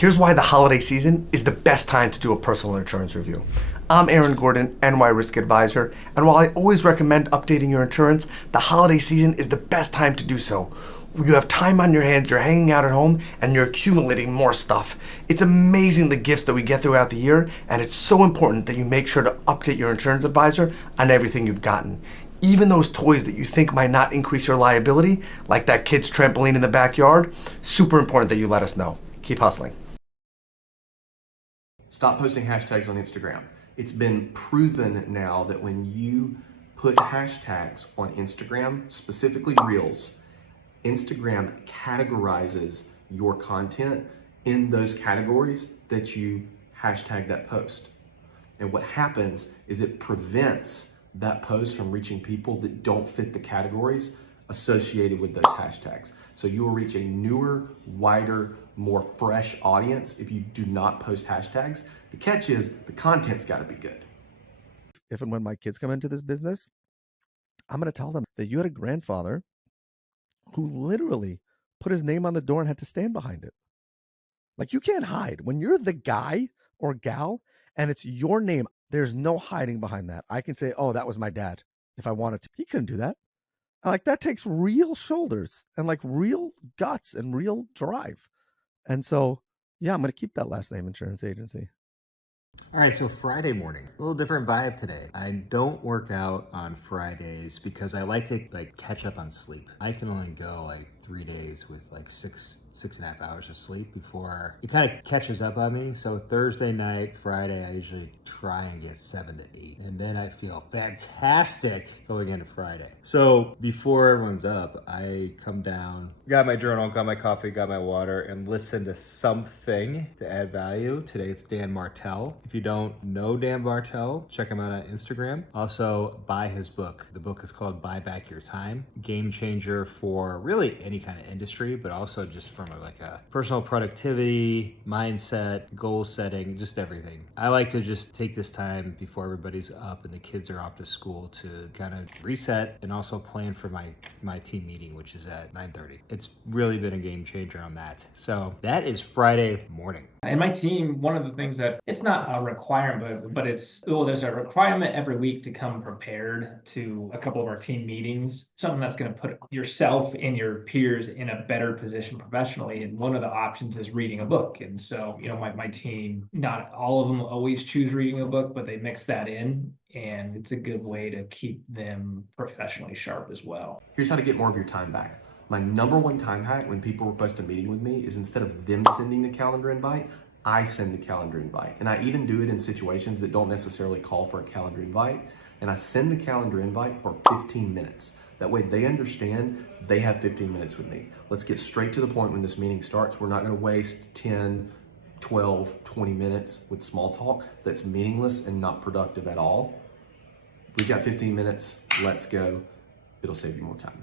Here's why the holiday season is the best time to do a personal insurance review. I'm Aaron Gordon, NY Risk Advisor, and while I always recommend updating your insurance, the holiday season is the best time to do so. You have time on your hands, you're hanging out at home, and you're accumulating more stuff. It's amazing the gifts that we get throughout the year, and it's so important that you make sure to update your insurance advisor on everything you've gotten. Even those toys that you think might not increase your liability, like that kid's trampoline in the backyard, super important that you let us know. Keep hustling. Stop posting hashtags on Instagram. It's been proven now that when you put hashtags on Instagram, specifically Reels, Instagram categorizes your content in those categories that you hashtag that post. And what happens is it prevents that post from reaching people that don't fit the categories associated with those hashtags. So you will reach a newer, wider, more fresh audience if you do not post hashtags. The catch is the content's got to be good. If and when my kids come into this business, I'm going to tell them that you had a grandfather who literally put his name on the door and had to stand behind it. Like, you can't hide. When you're the guy or gal and it's your name, there's no hiding behind that. I can say, oh, that was my dad if I wanted to. He couldn't do that. Like, that takes real shoulders and like real guts and real drive. And so, yeah, I'm going to keep that last name, Insurance Agency. All right, so Friday morning, a little different vibe today. I don't work out on Fridays because I like to catch up on sleep. I can only go 3 days with 6.5 hours of sleep before it kind of catches up on me. So Thursday night, Friday, I usually try and get 7 to 8. And then I feel fantastic going into Friday. So before everyone's up, I come down, got my journal, got my coffee, got my water, and listen to something to add value. Today it's Dan Martell. If you don't know Dan Martell, check him out on Instagram. Also, buy his book. The book is called Buy Back Your Time. Game changer for really any kind of industry, but also just from a personal productivity, mindset, goal setting, just everything. I like to just take this time before everybody's up and the kids are off to school to kind of reset and also plan for my team meeting, which is at 9:30. It's really been a game changer on that. So that is Friday morning. And my team, one of the things that it's not a requirement, but there's a requirement every week to come prepared to a couple of our team meetings, something that's going to put yourself and your peers in a better position professionally. And one of the options is reading a book. And so, my team, not all of them always choose reading a book, but they mix that in. And it's a good way to keep them professionally sharp as well. Here's how to get more of your time back. My number one time hack when people request a meeting with me is instead of them sending the calendar invite, I send the calendar invite. And I even do it in situations that don't necessarily call for a calendar invite. And I send the calendar invite for 15 minutes. That way they understand they have 15 minutes with me. Let's get straight to the point when this meeting starts. We're not going to waste 10, 12, 20 minutes with small talk that's meaningless and not productive at all. We've got 15 minutes. Let's go. It'll save you more time.